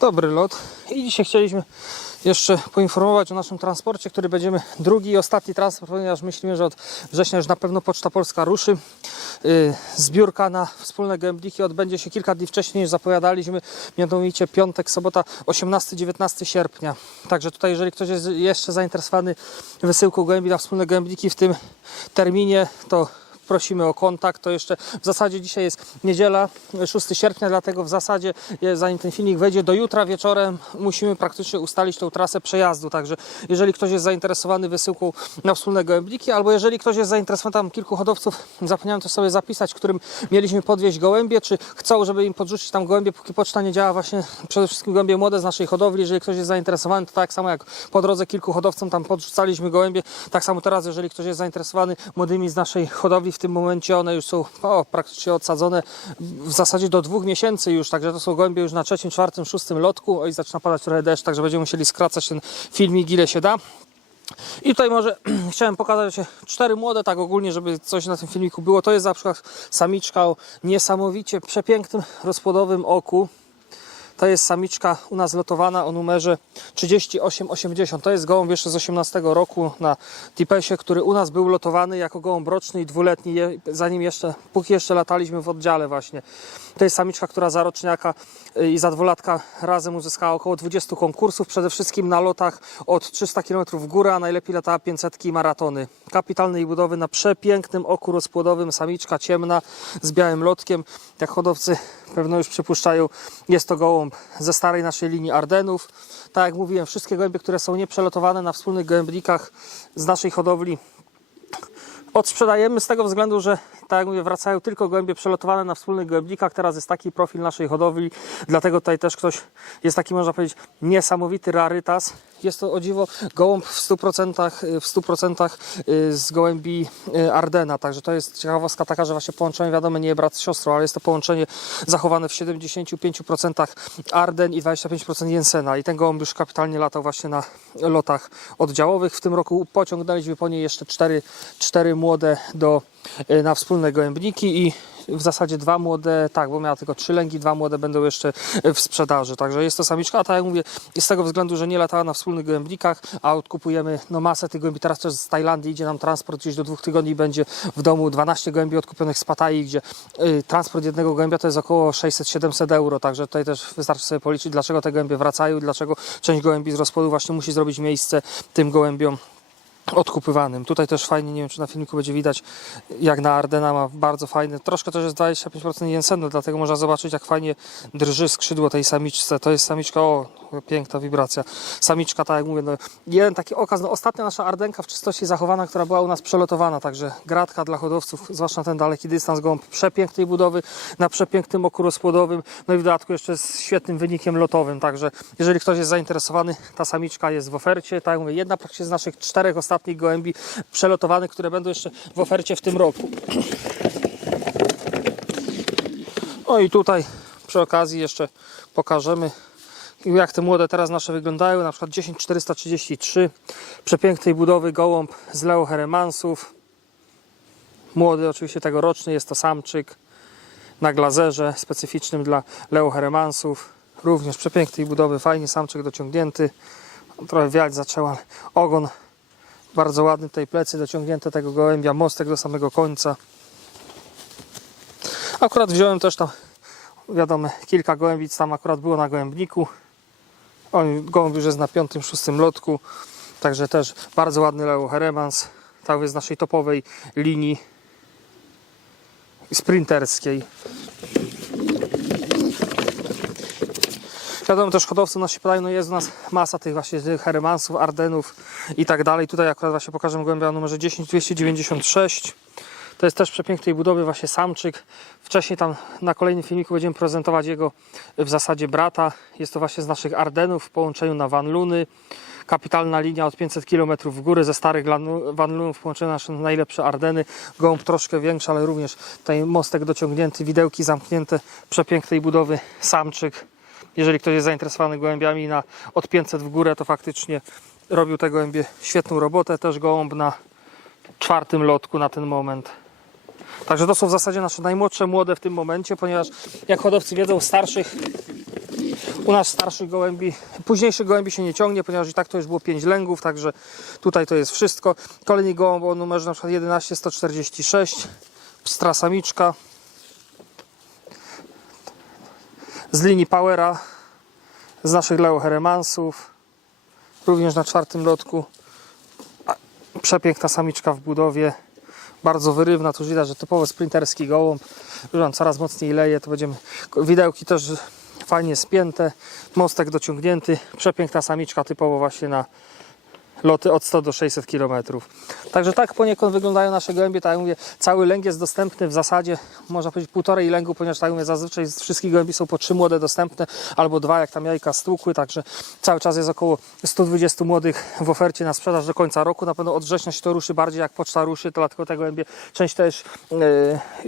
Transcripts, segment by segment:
Dobry lot. I dzisiaj chcieliśmy jeszcze poinformować o naszym transporcie, który będziemy drugi i ostatni transport, ponieważ myślimy, że od września już na pewno Poczta Polska ruszy. Yy, Zbiórka na wspólne gębniki odbędzie się kilka dni wcześniej niż zapowiadaliśmy, mianowicie piątek, sobota 18-19 sierpnia. Także tutaj, jeżeli ktoś jest jeszcze zainteresowany wysyłką gołębi na wspólne gębniki w tym terminie, to prosimy o kontakt. To jeszcze w zasadzie dzisiaj jest niedziela, 6 sierpnia, dlatego w zasadzie e, zanim ten filmik wejdzie do jutra wieczorem musimy praktycznie ustalić tą trasę przejazdu. Także jeżeli ktoś jest zainteresowany wysyłką na wspólne gołębniki, albo jeżeli ktoś jest zainteresowany, tam kilku hodowców, zapomniałem to sobie zapisać, którym mieliśmy podwieźć gołębie, czy chcą, żeby im podrzucić tam gołębie, póki poczta nie działa, właśnie przede wszystkim gołębie młode z naszej hodowli. Jeżeli ktoś jest zainteresowany, to tak samo jak po drodze kilku hodowcom tam podrzucaliśmy gołębie, tak samo teraz, jeżeli ktoś jest zainteresowany młodymi z naszej hodowli, w tym momencie one już są o, praktycznie odsadzone w zasadzie do dwóch miesięcy już, także to są gołębie już na trzecim, czwartym, szóstym lotku. Oj, zaczyna padać trochę deszcz, także będziemy musieli skracać ten filmik ile się da. I tutaj może chciałem pokazać cztery młode, tak ogólnie, żeby coś na tym filmiku było. To jest na przykład samiczka o niesamowicie przepięknym rozpłodowym oku. To jest samiczka u nas lotowana o numerze 3880. To jest gołąb jeszcze z 18 roku na Tipesie, który u nas był lotowany jako gołąb roczny i dwuletni, zanim jeszcze, póki jeszcze lataliśmy w oddziale właśnie. To jest samiczka, która za roczniaka y, i za dwulatka razem uzyskała około 20 konkursów, przede wszystkim na lotach od 300 km w górę, a najlepiej latała 500 i maratony. Kapitalnej budowy na przepięknym oku rozpłodowym, samiczka ciemna z białym lotkiem. Jak hodowcy pewno już przypuszczają, jest to gołąb ze starej naszej linii Ardenów. Tak jak mówiłem, wszystkie gołębie, które są nieprzelotowane na wspólnych gołębnikach z naszej hodowli odsprzedajemy z tego względu, że tak jak mówię, wracają tylko gołębie przelotowane na wspólnych gołębnikach. Teraz jest taki profil naszej hodowli, dlatego tutaj też ktoś jest taki, można powiedzieć, niesamowity rarytas. Jest to o dziwo gołąb w 100%, w 100% z gołębi y, Ardena, także to jest ciekawostka taka, że właśnie połączenie, wiadomo, nie brat z siostrą, ale jest to połączenie zachowane w 75% Arden i 25% Jensena i ten gołąb już kapitalnie latał właśnie na lotach oddziałowych. W tym roku pociągnęliśmy po niej jeszcze cztery, cztery młode do, y, na wspólne gołębniki i w zasadzie dwa młode, tak, bo miała tylko trzy lęgi, dwa młode będą jeszcze w sprzedaży. Także jest to samiczka, a tak jak mówię, z tego względu, że nie latała na wspólnych gołębnikach, a odkupujemy no, masę tych gołębi. Teraz też z Tajlandii idzie nam transport gdzieś do dwóch tygodni będzie w domu 12 gołębi odkupionych z Pattayyi, gdzie y, transport jednego gołębia to jest około 600-700 euro. Także tutaj też wystarczy sobie policzyć, dlaczego te gołębie wracają, dlaczego część gołębi z rozpłodu właśnie musi zrobić miejsce tym gołębiom odkupywanym. Tutaj też fajnie, nie wiem czy na filmiku będzie widać, jak na Ardena ma bardzo fajny, troszkę też jest 25% jensenu, dlatego można zobaczyć jak fajnie drży skrzydło tej samiczce. To jest samiczka, o piękna wibracja. Samiczka, tak jak mówię, no, jeden taki okaz, no ostatnia nasza Ardenka w czystości zachowana, która była u nas przelotowana, także gratka dla hodowców, zwłaszcza ten daleki dystans, gołąb przepięknej budowy, na przepięknym oku rozpłodowym, no i w dodatku jeszcze z świetnym wynikiem lotowym, także jeżeli ktoś jest zainteresowany, ta samiczka jest w ofercie, tak jak mówię, jedna praktycznie z naszych czterech ostatnich gołębi przelotowanych, które będą jeszcze w ofercie w tym roku. No i tutaj przy okazji jeszcze pokażemy jak te młode teraz nasze wyglądają, na przykład 10433 przepięknej budowy gołąb z Leo Heremansów. Młody oczywiście tegoroczny, jest to samczyk na glazerze specyficznym dla Leo Heremansów. Również przepięknej budowy, fajnie samczyk dociągnięty. Trochę wiać zaczęła, ale ogon bardzo ładny, tutaj plecy dociągnięte tego gołębia, mostek do samego końca. Akurat wziąłem też tam wiadomo, kilka gołębic tam akurat było na gołębniku. On, gołąb już jest na piątym, szóstym lotku także też bardzo ładny Leo Heremans tak z naszej topowej linii sprinterskiej Wiadomo też hodowcy nasi podają, no jest u nas masa tych właśnie tych Heremansów, Ardenów i tak dalej. Tutaj akurat właśnie pokażę gołębia o numerze 10296. To jest też przepięknej budowy właśnie samczyk. Wcześniej tam na kolejnym filmiku będziemy prezentować jego w zasadzie brata. Jest to właśnie z naszych Ardenów w połączeniu na Van Luny. Kapitalna linia od 500 km w górę ze starych Van Lunów połączone nasze najlepsze Ardeny. Gołąb troszkę większy, ale również tutaj mostek dociągnięty, widełki zamknięte. Przepięknej budowy samczyk jeżeli ktoś jest zainteresowany gołębiami na od 500 w górę, to faktycznie robił te gołębie świetną robotę. Też gołąb na czwartym lotku na ten moment. Także to są w zasadzie nasze najmłodsze młode w tym momencie, ponieważ jak hodowcy wiedzą, starszych U nas starszych gołębi, późniejszych gołębi się nie ciągnie, ponieważ i tak to już było 5 lęgów, także tutaj to jest wszystko. Kolejny gołąb o numerze na przykład 11146, pstra samiczka z linii Powera, z naszych Leo Heremansów, również na czwartym lotku. Przepiękna samiczka w budowie, bardzo wyrywna, już widać, że typowo sprinterski gołąb. Już on coraz mocniej leje, to będziemy, widełki też fajnie spięte, mostek dociągnięty, przepiękna samiczka typowo właśnie na loty od 100 do 600 km. Także tak poniekąd wyglądają nasze gołębie, tak jak mówię, cały lęk jest dostępny w zasadzie, można powiedzieć półtorej lęgu, ponieważ tak jak mówię, zazwyczaj z wszystkich gołębi są po trzy młode dostępne, albo dwa, jak tam jajka stłukły, także cały czas jest około 120 młodych w ofercie na sprzedaż do końca roku. Na pewno od września się to ruszy bardziej, jak poczta ruszy, to dlatego te gołębie część też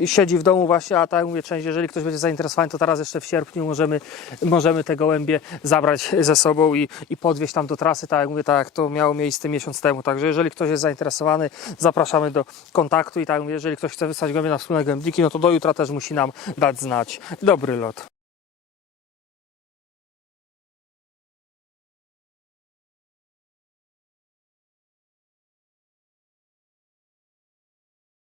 e, siedzi w domu właśnie, a tak jak mówię, część, jeżeli ktoś będzie zainteresowany, to teraz jeszcze w sierpniu możemy, możemy te gołębie zabrać ze sobą i, i podwieźć tam do trasy, tak jak mówię, tak jak to miało miejsce miesiąc temu. Także jeżeli ktoś jest zainteresowany, zapraszamy do kontaktu i tak jeżeli ktoś chce wysłać gołębie na wspólne gołębniki, no to do jutra też musi nam dać znać. Dobry lot.